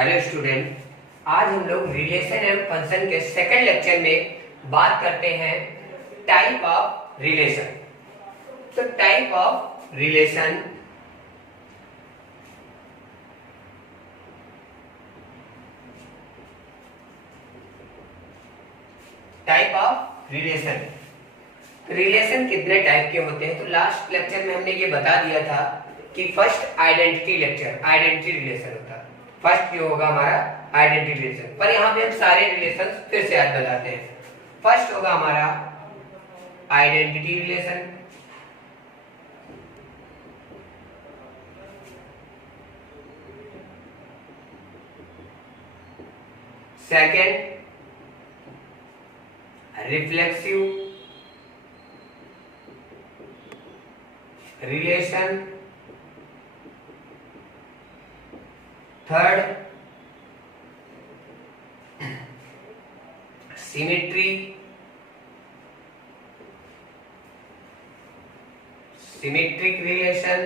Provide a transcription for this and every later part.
Hello student, आज हम लोग रिलेशन एंड फंक्शन के सेकंड लेक्चर में बात करते हैं टाइप ऑफ रिलेशन। तो टाइप ऑफ रिलेशन रिलेशन कितने टाइप के होते हैं? तो लास्ट लेक्चर में हमने ये बता दिया था कि फर्स्ट आइडेंटिटी रिलेशन होता है। फर्स्ट जो होगा हमारा आइडेंटिटी रिलेशन, पर यहाँ पे हम सारे रिलेशन फिर से याद बताते हैं। फर्स्ट होगा हमारा identity relation, second reflexive relation, third symmetric relation,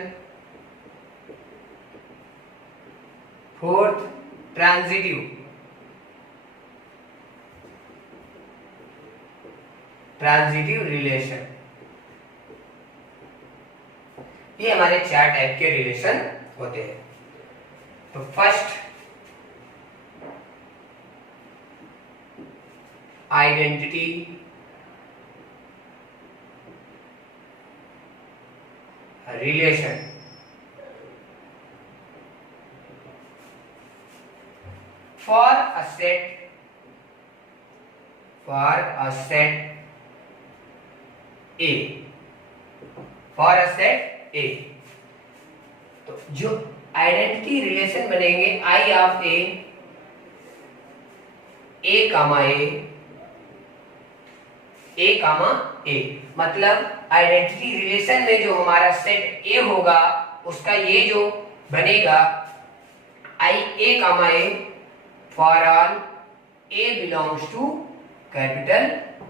fourth transitive relation. ये हमारे चार टाइप के रिलेशन होते हैं। तो first identity relation, for a set ए, तो जो आइडेंटिटी रिलेशन बनेंगे आई ऑफ ए कामा ए, मतलब आइडेंटिटी रिलेशन में जो हमारा सेट ए होगा उसका ये जो बनेगा I A comma A for all A belongs to capital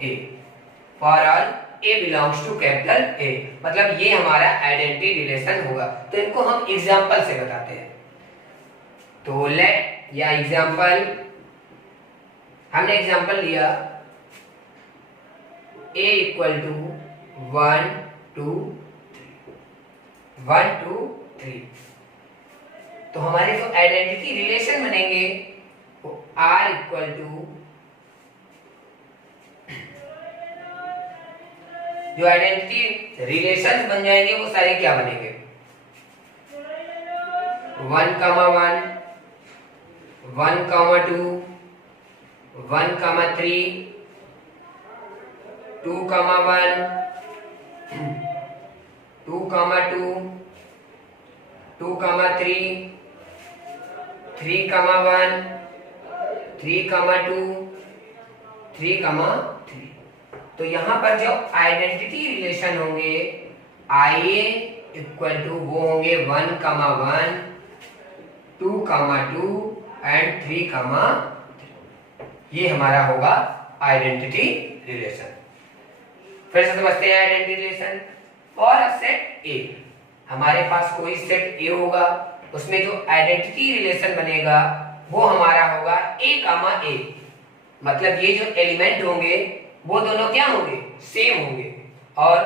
A, for all A belongs to capital A, मतलब ये हमारा आइडेंटिटी रिलेशन होगा। तो इनको हम एग्जांपल से बताते हैं। तो लेट या एग्जांपल, हमने एग्जांपल लिया a इक्वल टू 1 2 3, तो हमारे जो आइडेंटिटी रिलेशन बनेंगे वो r इक्वल टू, जो आइडेंटिटी रिलेशन बन जाएंगे वो सारे क्या बनेंगे? 1, 1, 1, 2, 1, 3, 2, 1, 2, 2, 2, 3, 3, 1, 3, 2, 3, 3। तो यहाँ पर जो आइडेंटिटी रिलेशन होंगे आई ए इक्वल टू वो होंगे 1, 1, 2, 2 एंड 3, 3। ये हमारा होगा आइडेंटिटी रिलेशन। फिर से समझते हैं identity relation. For a set ए, हमारे पास कोई सेट ए होगा, उसमें जो आइडेंटिटी रिलेशन बनेगा वो हमारा होगा ए कामा ए, मतलब ये जो एलिमेंट होंगे वो दोनों क्या होंगे? सेम होंगे, और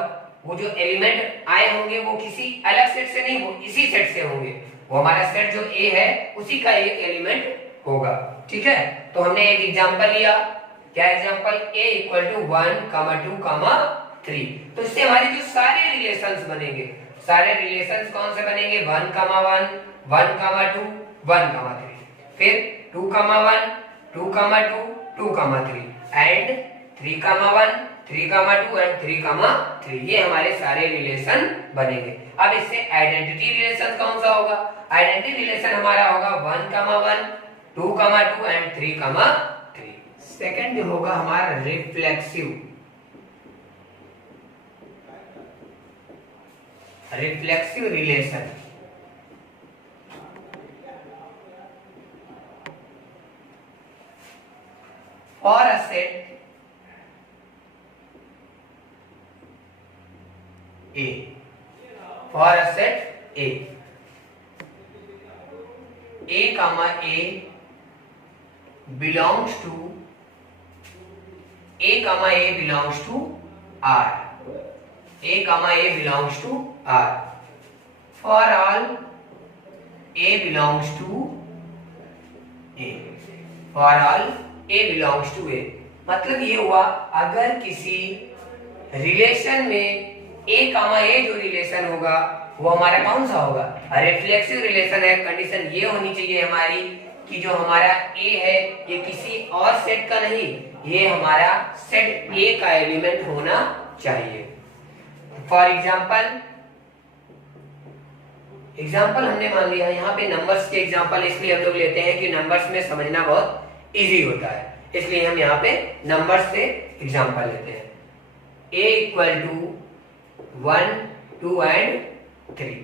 वो जो एलिमेंट आए होंगे वो किसी अलग सेट से नहीं, वो इसी सेट से होंगे। वो हमारा सेट जो ए है उसी का एक एलिमेंट होगा। ठीक है, तो हमने एक एग्जांपल लिया। क्या एग्जांपल? a equal to 1, 2, 3। तो इससे हमारे जो सारे रिलेशंस बनेंगे, सारे रिलेशंस कौन से बनेंगे? 1, 1, 1, 2, 1, 3, फिर 2, 1, 2, 2, 2, 3 एंड 3, 1, 3, 2 एंड 3, 3। ये हमारे सारे रिलेशन बनेंगे। अब इससे आइडेंटिटी रिलेशन कौन सा होगा? आइडेंटिटी रिलेशन हमारा होगा 1, 1, 2, 2 एंड 3, 3। सेकंड होगा हमारा reflexive relation. For a set A, for a set A, A comma A belongs to A comma A belongs to R. A comma A belongs to R. For all A belongs to A. For all A belongs to A. मतलब ये हुआ अगर किसी relation में A comma A जो relation होगा वो हमारा कौन सा होगा? रिफ्लेक्सिव रिलेशन है। कंडीशन ये होनी चाहिए हमारी कि जो हमारा A है ये किसी और सेट का नहीं, ये हमारा सेट A का एलिमेंट होना चाहिए। फॉर एग्जाम्पल हमने मान लिया यहाँ पे नंबर्स के एग्जाम्पल इसलिए हम लोग लेते हैं कि नंबर्स में समझना बहुत इजी होता है, इसलिए हम यहाँ पे नंबर्स से एग्जाम्पल लेते हैं। A equal to 1, 2 and 3,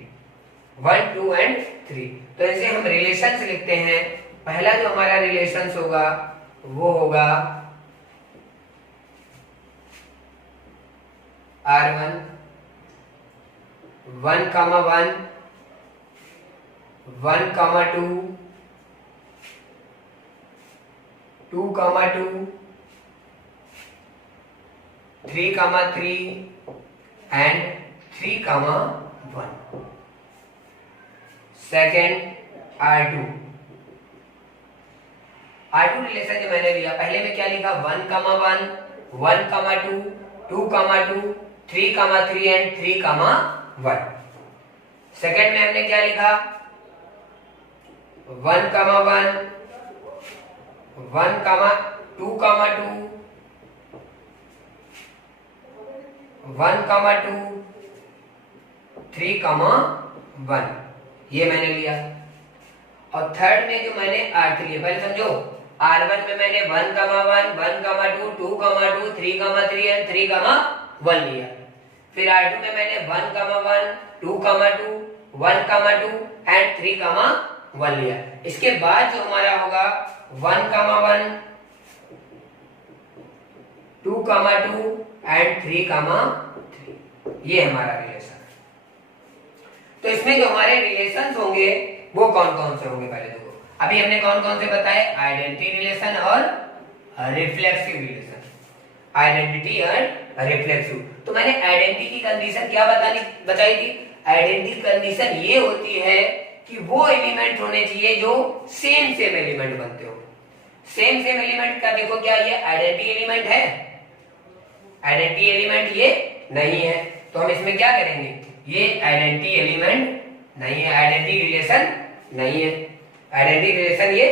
1, 2 and 3। तो ऐसे हम रिलेशंस लिखते हैं। पहला जो हमारा रिलेशंस होगा वो होगा R1 1, 1, 1, 2, 2, 2, 3, 3 and 3, 1। Second R2 relation जो मैंने लिया, पहले में क्या लिखा? 1, 1, 1, 2, 2, 2, 3, 3 एंड 3, 1। सेकेंड में हमने क्या लिखा? 1, 1, 1, 2, 2, 1, 2, 3, 1, ये मैंने लिया। और थर्ड में जो मैंने R3 लिया, पहले समझो। R1 में मैंने 1, 1, 1, 2, 2, 2, 3, 3 एंड 3, 1 लिया। फिर R2 में मैंने 1, 1, 2, 2, 1, 2 एंड 3, 1 लिया। इसके बाद जो हमारा होगा 1, 1, 2, 2 एंड 3, 3, ये हमारा रिलेशन। तो इसमें जो हमारे रिलेशंस होंगे वो कौन कौन से होंगे? पहले देखो, अभी हमने कौन कौन से बताए? आइडेंटिटी रिलेशन और रिफ्लेक्सिव रिलेशन। आइडेंटिटी और रिफ्लेक्सिव। तो मैंने आइडेंटिटी की कंडीशन क्या बताई थी? आइडेंटिटी कंडीशन ये होती है कि वो एलिमेंट होने चाहिए जो सेम एलिमेंट बनते हो। सेम एलिमेंट का देखो क्या ये आइडेंटिटी एलिमेंट है? आइडेंटिटी एलिमेंट ये नहीं है, तो हम इसमें क्या करेंगे? ये आइडेंटिटी एलिमेंट नहीं है, आइडेंटिटी रिलेशन नहीं है, आइडेंटिटी रिलेशन ये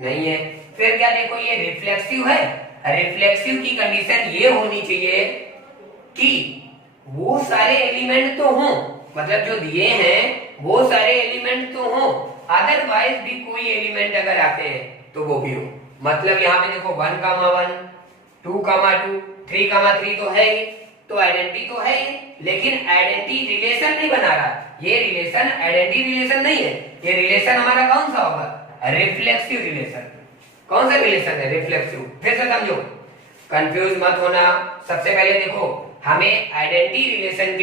नहीं है। फिर क्या देखो ये रिफ्लेक्सिव है। रिफ्लेक्सिव की कंडीशन ये होनी चाहिए कि वो सारे एलिमेंट तो हों, मतलब जो दिए हैं वो सारे एलिमेंट तो हों, अदरवाइज भी कोई एलिमेंट अगर आते हैं तो वो भी हो। मतलब यहाँ पे देखो 1, 1, 2, 2, 3, 3 तो है ही, तो आइडेंटिटी तो है ही, लेकिन आइडेंटिटी रिलेशन नहीं बना रहा। ये रिलेशन आइडेंटिटी रिलेशन नहीं है, ये रिलेशन हमारा कौन सा होगा? Reflexive relation. कौन सा रिलेशन है? रिफ्लेक्सिव। फिर से समझो, कंफ्यूज मत होना। सबसे पहले देखो, हमें आइडेंटिटी रिलेशन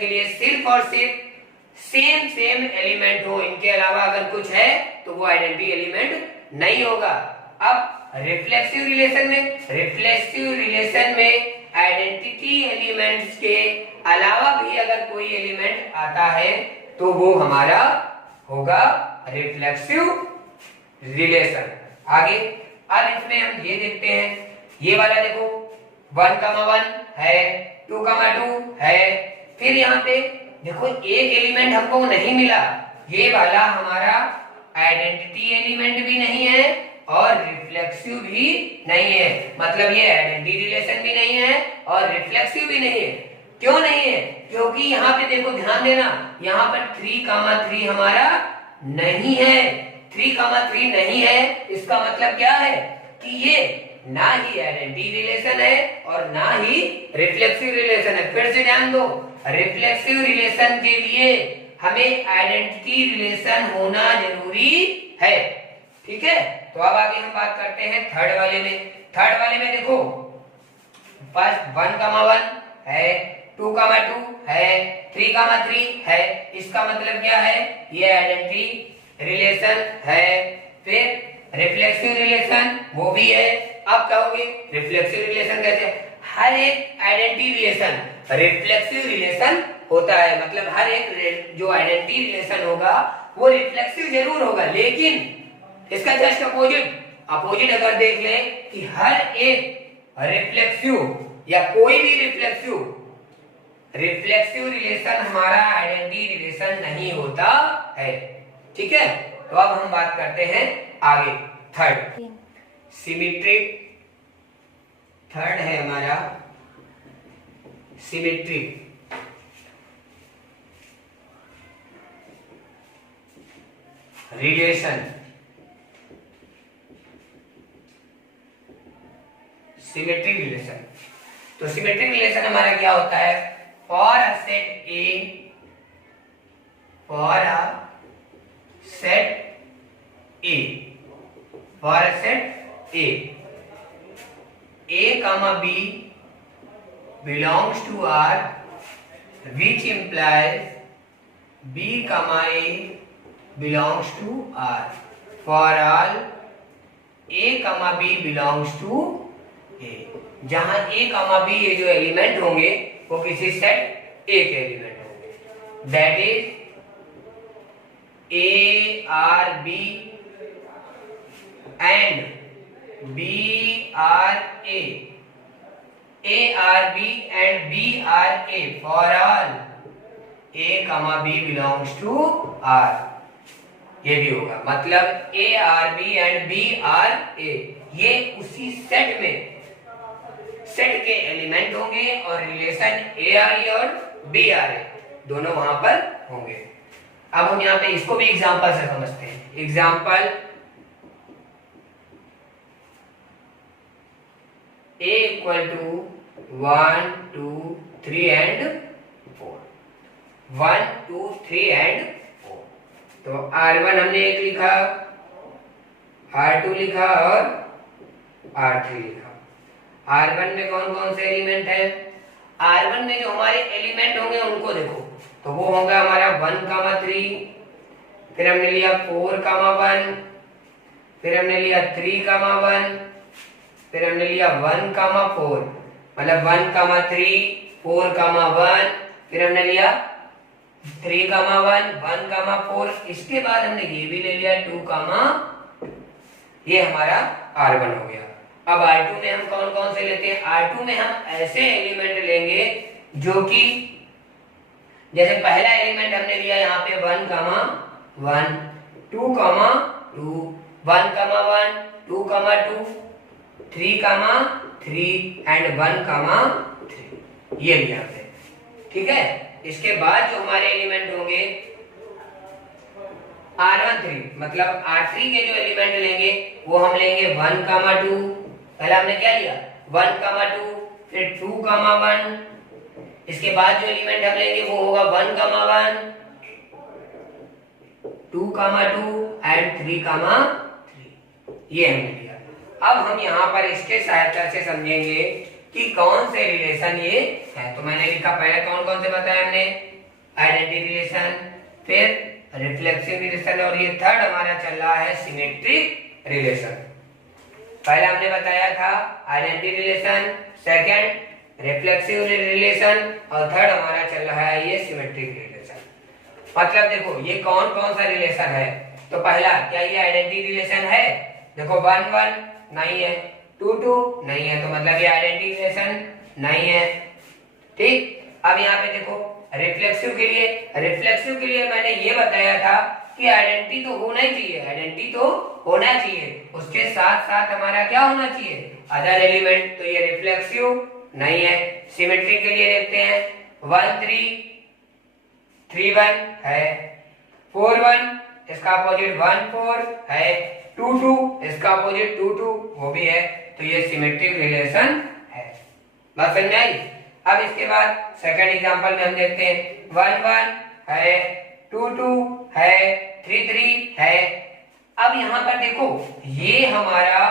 के लिए सिर्फ और सिर्फ सेम एलिमेंट हो, इनके अलावा अगर कुछ है तो वो आइडेंटिटी एलिमेंट नहीं होगा। अब रिफ्लेक्सिव रिलेशन में आइडेंटिटी एलिमेंट्स के अलावा भी अगर कोई एलिमेंट आता है तो वो हमारा होगा रिफ्लेक्सिव रिलेशन। आगे अब इसमें हम ये देखते हैं, ये वाला देखो 1, 1 है, 2, 2 है। फिर यहाँ पे देखो एक एलिमेंट हमको नहीं मिला, ये वाला हमारा आइडेंटिटी एलिमेंट भी नहीं है और रिफ्लेक्सिव भी नहीं है। मतलब ये आइडेंटिटी रिलेशन भी नहीं है और रिफ्लेक्सिव भी नहीं है। क्यों नहीं है? क्योंकि यहाँ पे देखो, ध्यान देना, यहाँ पर 3, 3 हमारा नहीं है। 3, 3 नहीं है, इसका मतलब क्या है कि ये ना ही आइडेंटिटी रिलेशन है और ना ही रिफ्लेक्सिव रिलेशन है। फिर से ध्यान दो, रिफ्लेक्सिव रिलेशन के लिए हमें आइडेंटिटी रिलेशन होना जरूरी है। ठीक है, तो अब आगे हम बात करते हैं थर्ड वाले में। थर्ड वाले में देखो, फर्स्ट 1, 1 है, 2, 2 है, 3, 3 है। इसका मतलब क्या है? ये आइडेंटिटी रिलेशन है। फिर रिफ्लेक्सिव रिलेशन वो भी है। अब कहोगे रिफ्लेक्सिव रिलेशन कैसे? हर एक आइडेंटिटी रिलेशन रिफ्लेक्सिव रिलेशन होता है, मतलब हर एक जो आइडेंटिटी रिलेशन होगा वो रिफ्लेक्सिव जरूर होगा, लेकिन इसका जस्ट अपोजिट अगर देख लें कि हर एक रिफ्लेक्सिव या कोई भी रिफ्लेक्सिव रिलेशन हमारा आइडेंटिटी रिलेशन नहीं होता है। ठीक है, तो अब हम बात करते हैं आगे थर्ड सिमेट्रिक। थर्ड है हमारा सिमेट्रिक। Relation symmetric relation. तो सिमेट्रिक रिलेशन हमारा क्या होता है? For a set A, for a set A, for a set A comma b belongs to R, which implies b comma a belongs to R for all a comma b belongs to a। जहां a comma b ये जो element होंगे वो किसी set a के element होंगे, that is a r b and b r a, a r b and b r a for all a comma b belongs to R। ये भी होगा, मतलब a r b and b r a ये उसी set में set के element होंगे और रिलेशन a r e और b r a दोनों वहां पर होंगे। अब हम यहाँ पे इसको भी एग्जांपल से समझते हैं। Example a equal to 1 2 3 and 4, 1 2 3 and 4। तो R1 हमने एक लिखा, R2 लिखा और R3 लिखा। R1 में कौन कौन से एलिमेंट है? R1 में जो हमारे एलिमेंट होंगे उनको देखो, तो वो होगा हमारा 1 3, फिर हमने लिया 4 1, फिर हमने लिया 3 1, फिर हमने लिया 1 4, मतलब 1 3 4 1, फिर हमने लिया 3 1 1 4। इसके बाद हमने ये भी ले लिया 2 ये हमारा R1 हो गया। अब R2 में हम कौन कौन से लेते हैं? R2 में हम ऐसे एलिमेंट लेंगे जो कि जैसे पहला एलिमेंट हमने लिया यहाँ पे 1 1 2 2 1 1 2 2 3 3 एंड 1 3 ये लिया हमने। ठीक है, इसके बाद जो हमारे एलिमेंट होंगे R13, मतलब R3 के जो एलिमेंट लेंगे वो हम लेंगे 1 2। पहला हमने क्या लिया? 1 2, फिर 2 1। इसके बाद जो एलिमेंट हम लेंगे वो होगा 1 1 2 2 एंड 3 3। ये हमने लिया। अब हम यहाँ पर इसके सहायता से समझेंगे कि कौन से रिलेशन ये है। तो मैंने लिखा पहले कौन कौन से बताया हमने? आइडेंटिटी रिलेशन, फिर रिफ्लेक्सिव रिलेशन, और ये थर्ड हमारा चल रहा है सिमेट्रिक रिलेशन। पहले हमने बताया था identity relation, second reflexive relation, और थर्ड हमारा चल रहा है ये सिमेट्रिक रिलेशन। मतलब देखो ये कौन कौन सा रिलेशन है। तो पहला, क्या ये आइडेंटिटी रिलेशन है? देखो 1 1 नहीं है, 2 2 नहीं है, तो मतलब ये आइडेंटिटी रिलेशन नहीं है। ठीक, अब यहाँ पे देखो रिफ्लेक्सिव के लिए मैंने ये बताया था कि आइडेंटिटी तो होना ही चाहिए, आइडेंटिटी तो होना चाहिए, उसके साथ साथ हमारा क्या होना चाहिए? Other element. तो ये रिफ्लेक्सिव नहीं है। सिमेट्रिक के लिए देखते हैं 1 3 3 1 है, 4 1 इसका अपोजिट 1 4 है, 2 2 इसका अपोजिट 2 2 वो भी है। तो ये सिमेट्रिक रिलेशन है। बात समझ में आई? अब इसके बाद सेकंड एग्जांपल में हम देखते हैं 1 1 है, 2 2 है, 3 3 है। अब यहाँ पर देखो ये हमारा,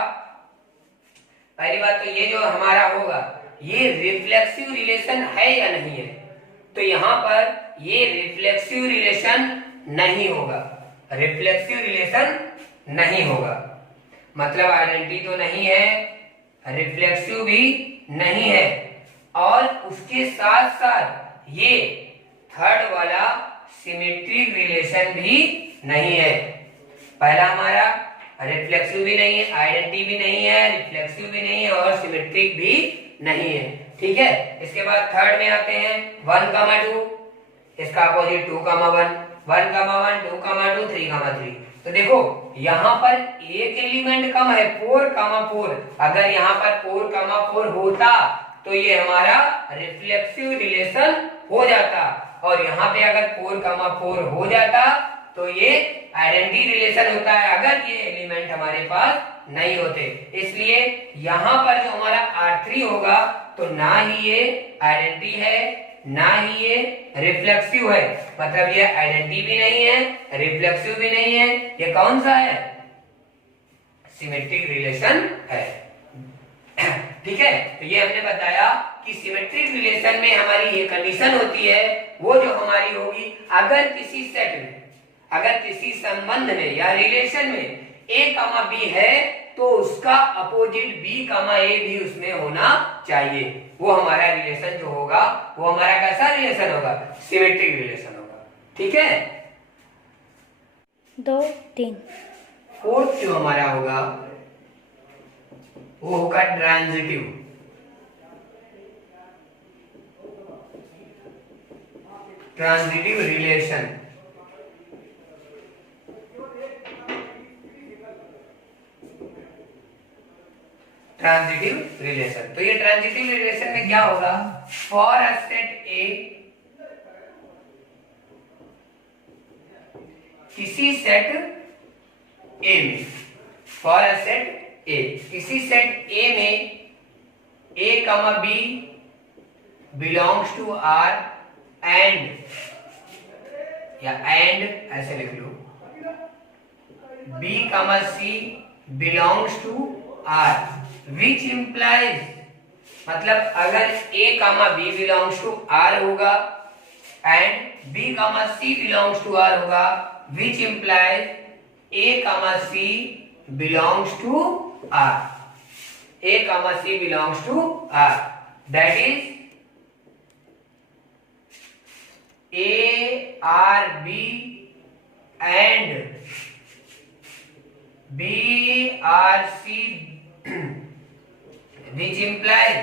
पहली बात तो ये जो हमारा होगा ये रिफ्लेक्सिव रिलेशन है या नहीं है? तो यहाँ पर ये रिफ्लेक्सिव रिलेशन नहीं होगा, रिफ्लेक्सिव रिलेशन नहीं होगा। मतलब आइडेंटिटी तो नहीं है, रिफ्लेक्सिव भी नहीं है, और उसके साथ साथ ये थर्ड वाला सिमेट्रिक रिलेशन भी नहीं है। पहला हमारा रिफ्लेक्सिव भी नहीं है, आइडेंटिटी भी नहीं है, रिफ्लेक्सिव भी नहीं है और सिमेट्रिक भी नहीं है। ठीक है, इसके बाद थर्ड में आते हैं 1,2, इसका अपोजिट 2,1, 1,1, 2,2, 3,3। तो देखो यहाँ पर एक एलिमेंट कम है 4,4, अगर यहाँ पर 4,4 होता तो ये हमारा रिफ्लेक्सिव रिलेशन हो जाता, और यहाँ पे अगर 4,4 हो जाता तो ये आइडेंटिटी रिलेशन होता है अगर ये एलिमेंट हमारे पास नहीं होते। इसलिए यहाँ पर जो हमारा R3 होगा तो ना ही ये आइडेंटिटी है ना ही ये रिफ्लेक्सिव है, मतलब ये आइडेंटिटी भी नहीं है, रिफ्लेक्सिव भी नहीं है, ये कौन सा है? सिमेट्रिक रिलेशन है। ठीक है, तो ये हमने बताया कि सिमेट्रिक रिलेशन में हमारी ये कंडीशन होती है, वो जो हमारी होगी अगर किसी सेट में, अगर किसी संबंध में या रिलेशन में A, B है तो उसका अपोजिट B, A भी उसमें होना चाहिए। वो हमारा रिलेशन जो होगा वो हमारा कैसा रिलेशन होगा? सिमेट्रिक रिलेशन होगा। ठीक है, 2, 3। फोर्थ जो हमारा होगा वो होगा transitive. Transitive relation. Transitive relation, तो ये ट्रांजिटिव रिलेशन में क्या होगा? फॉर अ सेट ए, किसी सेट ए में, फॉर अ सेट ए, किसी सेट ए में A, B belongs to R and, या एंड ऐसे लिख लो, B, C belongs to R, which implies, मतलब अगर A, B belongs to R होगा and B, C belongs to R होगा, which implies A, C belongs to R, A, C belongs to R, that is A, R, B and B, R, C which implies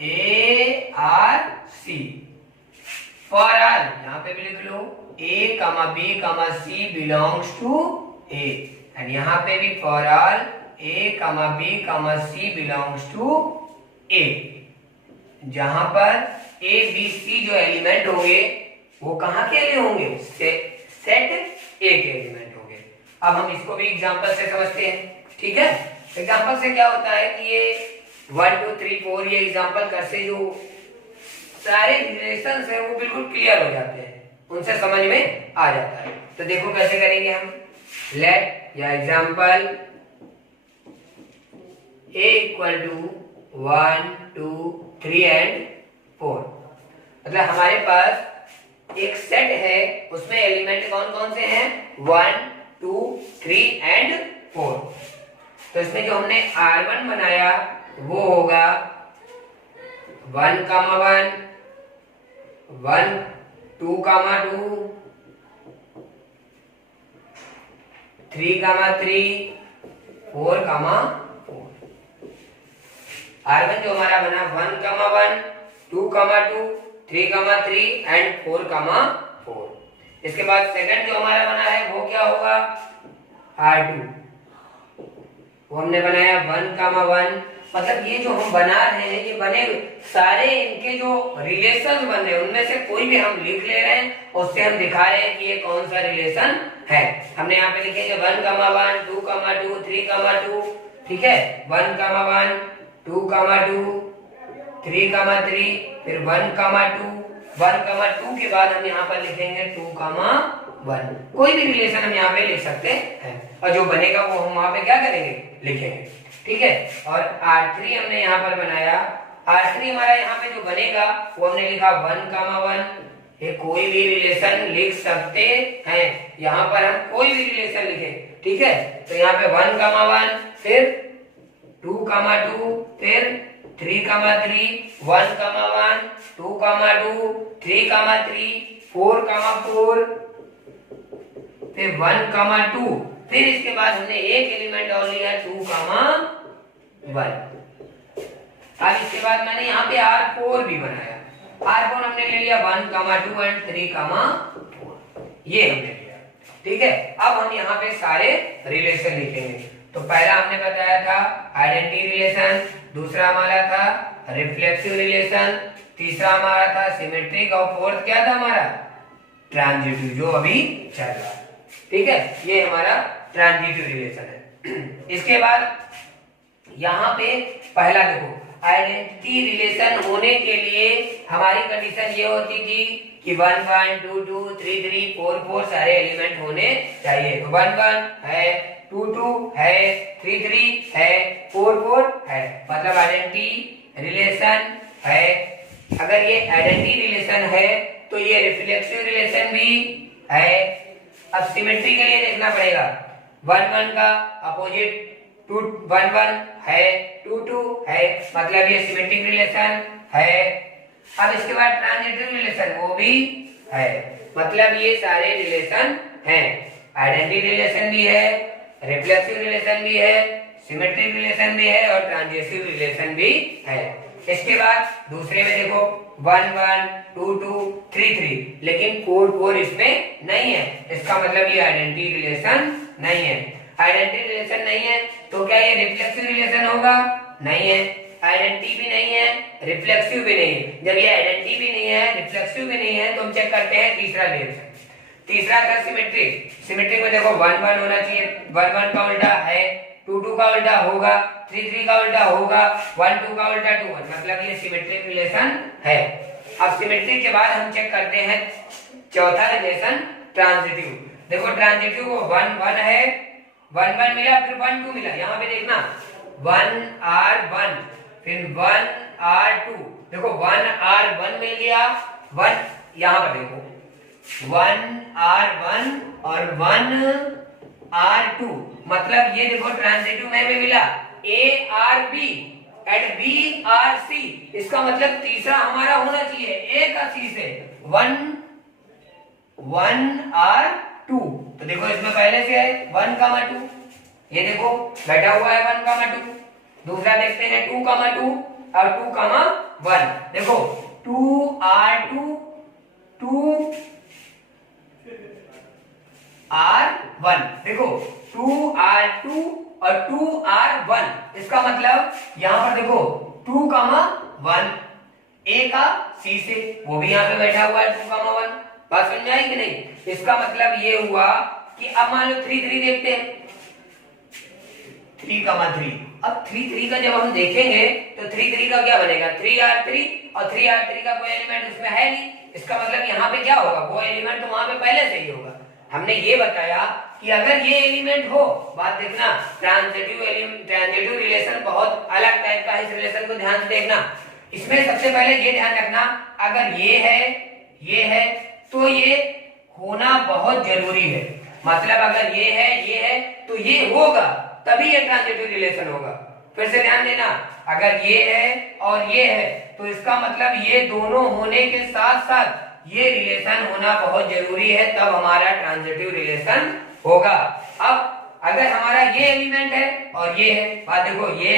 A, R, C for all, यहाँ पे भी लिख लो A, B, C belongs to A, and यहाँ पे भी for all A, B, C belongs to A, जहां पर A, B, C जो एलिमेंट होंगे वो कहां के लिए होंगे? सेट A के एलिमेंट होंगे। अब हम इसको भी एग्जांपल से समझते हैं। ठीक है, एग्जांपल से क्या होता है कि ये 1, 2, 3, 4 ये एग्जांपल कर से जो सारे रिलेशंस है वो बिल्कुल क्लियर हो जाते हैं, उनसे समझ में आ जाता है। तो देखो कैसे करेंगे हम। लेट या example A equal to 1, 2, 3 and 4, मतलब हमारे पास एक सेट है, उसमें एलिमेंट कौन कौन से हैं? 1, 2, 3 and 4। तो इसमें जो हमने R1 बनाया वो होगा 1, 1, 1, 2, 2, 3, 3, 4, 4। R1 जो हमारा बना 1, 1, 2, 2, 3, 3 एंड 4, 4। इसके बाद सेकंड जो हमारा बना है वो क्या होगा? R2, वो हमने बनाया 1, 1, मतलब ये जो हम बना रहे हैं ये बने सारे इनके जो रिलेशन बन रहे हैं उनमें से कोई भी हम लिख ले रहे हैं, उससे हम दिखा रहे हैं कि ये कौन सा रिलेशन है। हमने यहाँ पे लिखेंगे 1, 1, 2, 2, 3, 2, ठीक है, 1, 1, 2, 2, 3, 3, फिर 1, 2, 1, 2 के बाद हम यहाँ पर लिखेंगे 2, 1। कोई भी रिलेशन हम यहाँ पे लिख सकते हैं और जो बनेगा वो हम वहां पे क्या करेंगे? लिखेंगे। ठीक है, और R3 हमने यहाँ पर बनाया। R3 हमारा यहाँ पे जो बनेगा वो हमने लिखा 1, 1। ये कोई भी रिलेशन लिख सकते हैं, यहाँ पर हम कोई भी रिलेशन लिखे। ठीक है। तो यहाँ पे 1,1 फिर 2,2 फिर 3,3 1,1 2,2 3,3 4,4 फिर 1,2 फिर इसके बाद हमने एक एलिमेंट और लिया 2,1। अब इसके बाद मैंने यहाँ पे R4 भी बनाया। R4 हमने ले लिया 1,2 एंड 3,4 ये हमने लिया, ठीक है। अब हम यहाँ पे सारे रिलेशन लिखेंगे। तो पहला हमने बताया था आइडेंटिटी रिलेशन, दूसरा हमारा था रिफ्लेक्सिव रिलेशन, तीसरा हमारा था सिमेट्रिक और फोर्थ क्या था हमारा ट्रांजिटिव जो अभी चल रहा है, ठीक है। ये हमारा ट्रांजिटिव रिलेशन है। इसके बाद यहाँ पे पहला देखो आइडेंटिटी रिलेशन होने के लिए हमारी कंडीशन ये होती थी कि 1 1 2 2 3 3 4 4 सारे एलिमेंट होने चाहिए। तो 1 1 है, 2 2 है, 3 3 है, 4 4 है, मतलब आइडेंटिटी रिलेशन है। अगर ये आइडेंटिटी रिलेशन है तो ये रिफ्लेक्सिव रिलेशन भी है। अब सिमेट्री के लिए देखना पड़ेगा, 1 1 का अपोजिट 1 1 है, 2 2 है, मतलब ये सिमेट्रिक रिलेशन है। अब इसके बाद ट्रांजिटिव रिलेशन वो भी है, मतलब ये सारे रिलेशन हैं। आइडेंटिटी रिलेशन भी है, रिफ्लेक्सिव रिलेशन भी है, सिमेट्रिक रिलेशन भी है और ट्रांजिटिव रिलेशन भी है। इसके बाद दूसरे में देखो 1 1 2 2 3 3, लेकिन 4 4 इसमें नहीं है, इसका मतलब ये आइडेंटिटी रिलेशन नहीं है। आइडेंटिटी रिलेशन नहीं है तो क्या ये रिफ्लेक्सिव रिलेशन होगा? नहीं है। आइडेंटिटी भी नहीं है, रिफ्लेक्सिव भी नहीं है। जब ये आइडेंटिटी भी नहीं है, रिफ्लेक्सिव भी नहीं है, तो हम चेक करते हैं तीसरा रिलेशन। तीसरा था सिमेट्रिक। सिमेट्रिक में देखो 1 1 होना चाहिए, 1 1 का उल्टा है, 2 2 का उल्टा होगा, 3 3 का उल्टा होगा, 1 2 का उल्टा 2 1, मतलब ये सिमेट्रिक रिलेशन है। अब सिमेट्रिक के बाद हम चेक करते हैं चौथा रिलेशन ट्रांजिटिव। देखो ट्रांजिटिव को 1 1 है, 1 1 मिला, फिर 1 2 मिला। यहाँ पे देखना 1 R1 फिर 1 R2, देखो 1 R1 मिल गया, 1 यहाँ पर देखो 1 R1 और 1 R2, मतलब ये देखो ट्रांजिटिव में भी मिला ARB एंड BRC, इसका मतलब तीसरा हमारा होना चाहिए A का C से 1 R2। तो देखो इसमें पहले से है 1,2, ये देखो बैठा हुआ है 1,2। दूसरा देखते हैं 2,2 और 2,1, देखो 2R2 2R1, देखो 2R2 और 2R1, इसका मतलब यहाँ पर देखो 2,1 A का C से, वो भी यहाँ पे बैठा हुआ है 2,1। बात समझ आई कि नहीं? इसका मतलब ये हुआ कि अब मान लो 3 3 देखते हैं, 3,3। अब 3 3 का जब हम देखेंगे तो 3 3 का क्या बनेगा 3R3, और 3R3 का कोई एलिमेंट उसमें है नहीं, इसका मतलब यहाँ पे क्या होगा, वो एलिमेंट तो वहां पे पहले से ही होगा। हमने ये बताया कि अगर ये एलिमेंट हो, बात देखना ट्रांजिटिव रिलेशन बहुत अलग टाइप का है, इस रिलेशन को ध्यान से देखना। इसमें सबसे पहले ये ध्यान रखना, अगर ये है तो ये होना बहुत जरूरी है, मतलब अगर ये है तो ये होगा, तभी ये ट्रांजिटिव रिलेशन होगा। फिर से ध्यान देना, अगर ये है और ये है तो इसका मतलब ये दोनों होने के साथ साथ ये रिलेशन होना बहुत जरूरी है, तब हमारा ट्रांजिटिव रिलेशन होगा। अब अगर हमारा ये एलिमेंट है और ये है, बात देखो ये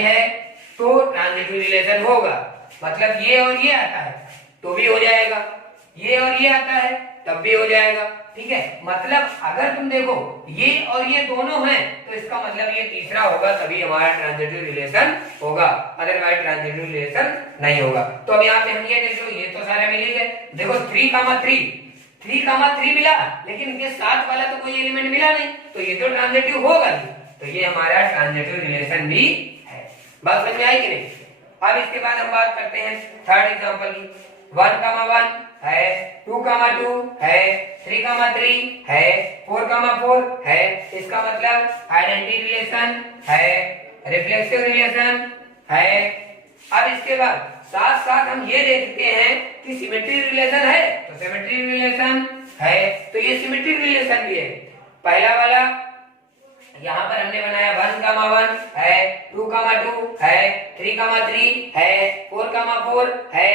है तो ट्रांजिटिव रिलेशन होगा, मतलब ये और ये आता है तो भी हो जाएगा, ये और ये आता है तब भी हो जाएगा, ठीक है। मतलब अगर तुम देखो ये और ये दोनों हैं तो इसका मतलब ये तीसरा होगा, तभी हमारा ट्रांजिटिव रिलेशन होगा, अदरवाइज ट्रांजिटिव रिलेशन नहीं होगा। तो अब यहाँ पे हम ये देख लो, ये तो सारे मिल ही गए। देखो 3,3 मिला, लेकिन इनके साथ वाला तो कोई एलिमेंट मिला नहीं, तो ये तो ट्रांजिटिव होगा नहीं, तो ये हमारा ट्रांजिटिव रिलेशन भी है। बात समझ में आई कि नहीं? अब इसके बाद हम बात करते हैं थर्ड एग्जांपल की। 1,1 है, 2,2 है, 3,3 है, 4,4 है, इसका मतलब आइडेंटिटी रिलेशन है, रिफ्लेक्सिव रिलेशन है। अब इसके बाद साथ साथ हम ये देखते हैं कि सिमेट्रिक रिलेशन है, तो सिमेट्रिक रिलेशन है, तो ये सिमेट्रिक रिलेशन भी है। पहला वाला यहाँ पर हमने बनाया 1,1 है, 2,2 है, 3,3 है, 4,4 है।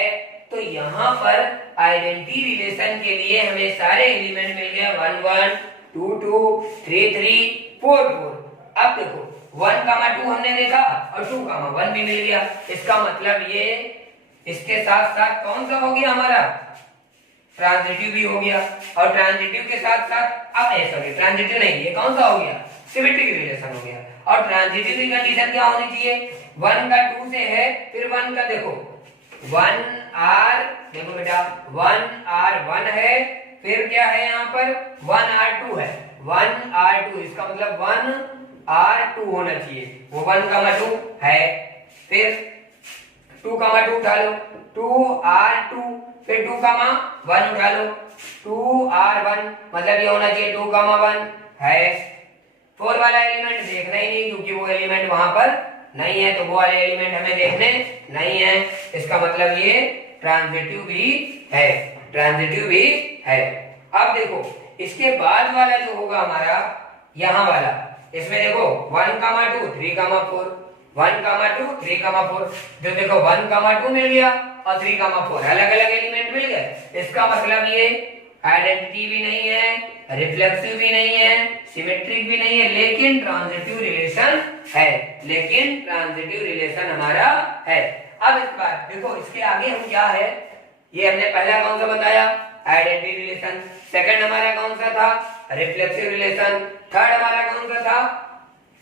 तो यहाँ पर आइडेंटिटी रिलेशन के लिए हमें सारे एलिमेंट मिल गए 1 1 2 2 3 3 4 4। अब देखो 1,2 हमने देखा और 2,1 भी मिल गया। इसका मतलब ये इसके साथ साथ कौन सा हो गया हमारा ट्रांजिटिव भी हो गया। और ट्रांजिटिव के साथ साथ अब सॉरी ट्रांजिटिव नहीं, ये कौन सा हो गया सिमेट्रिक रिलेशन हो गया। और ट्रांजिटिव की कंडीशन क्या होनी चाहिए 1 का 2 से है, फिर 1 का देखो 1R, देखो बेटा 1R1 है, फिर क्या है यहाँ पर 1R2 है, 1R2 इसका मतलब 1R2 होना चाहिए। वो 1,2 है, फिर 2,2 उठा लो 2R2, फिर 2,1 उठा लो 2R1, मतलब ये होना चाहिए 2,1 है। 4 वाला एलिमेंट देखना ही नहीं क्योंकि वो एलिमेंट वहां पर नहीं है, तो वो वाले एलिमेंट हमें देखने नहीं है। इसका मतलब ये ट्रांजिटिव भी है, ट्रांजिटिव भी है। अब देखो इसके बाद वाला जो होगा हमारा यहाँ वाला, इसमें देखो 1,2 3,4 1,2 3,4, जो देखो 1,2 मिल गया और 3,4 अलग अलग एलिमेंट मिल गए। इसका मतलब ये आइडेंटिटी भी नहीं है, रिफ्लेक्सिव भी नहीं है, सिमेट्रिक भी नहीं है, लेकिन ट्रांजिटिव रिलेशन है, लेकिन ट्रांजिटिव रिलेशन हमारा है। अब इस बार देखो इसके आगे हम क्या है, ये हमने पहला कौन सा बताया आइडेंटिटी रिलेशन, सेकंड हमारा कौन सा था रिफ्लेक्सिव रिलेशन, थर्ड हमारा कौन सा था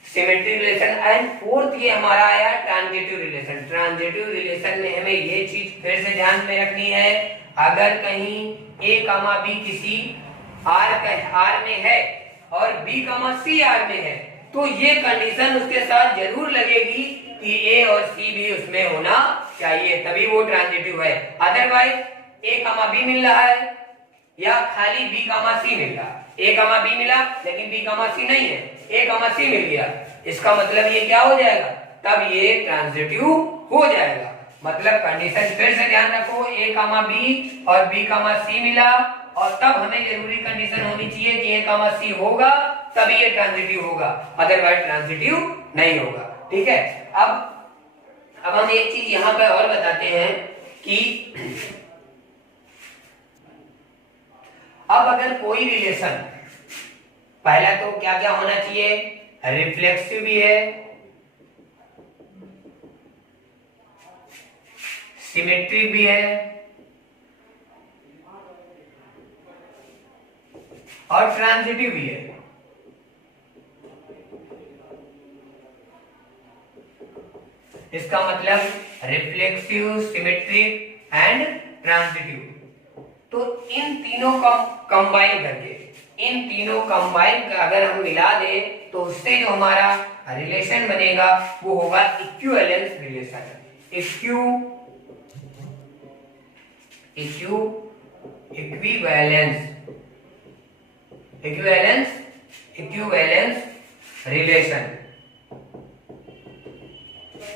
सिमेट्रिक रिलेशन, एंड फोर्थ ये हमारा आया ट्रांजिटिव रिलेशन। ट्रांजिटिव रिलेशन में हमें ये चीज फिर से ध्यान में रखनी है, अगर कहीं a, b किसी R में है और B, C R में है, तो ये कंडीशन उसके साथ जरूर लगेगी कि A और C भी उसमें होना चाहिए, तभी वो ट्रांजिटिव है। अदरवाइज A, B मिल रहा है या खाली B, C मिल रहा, A, B मिला लेकिन B, C नहीं है, A, C मिल गया, इसका मतलब ये क्या हो जाएगा, तब ये ट्रांजिटिव हो जाएगा। मतलब कंडीशन फिर से ध्यान रखो, A, B और B, C मिला और तब हमें जरूरी कंडीशन होनी चाहिए कि A, C होगा तभी ये ट्रांजिटिव होगा, अदरवाइज ट्रांजिटिव नहीं होगा। ठीक है, अब हम एक चीज यहाँ पे और बताते हैं कि अब अगर कोई रिलेशन, पहला तो क्या क्या होना चाहिए, रिफ्लेक्सिव भी है, सिमेट्रिक भी है और ट्रांजिटिव भी है। इसका मतलब रिफ्लेक्सिव, सिमेट्रिक एंड ट्रांजिटिव। तो इन तीनों का कंबाइन करके, इन तीनों कंबाइन कर अगर हम मिला दे तो उससे जो हमारा रिलेशन बनेगा वो होगा इक्विवेलेंस रिलेशन। Equivalence relation.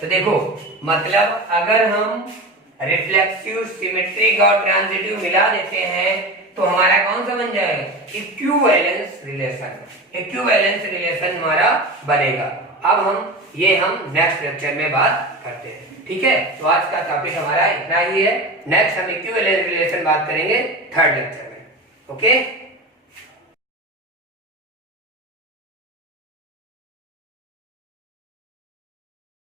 तो देखो मतलब अगर हम रिफ्लेक्सिव, सिमेट्रिक और ट्रांजिटिव मिला देते हैं तो हमारा कौन सा बन जाएगा इक्विवेलेंस रिलेशन। इक्विवेलेंस रिलेशन हमारा बनेगा। अब हम नेक्स्ट लेक्चर में बात करते हैं। ठीक है, तो आज का टॉपिक हमारा इतना ही है। नेक्स्ट हम इक्विवेलेंस रिलेशन बात करेंगे थर्ड लेक्चर में। ओके।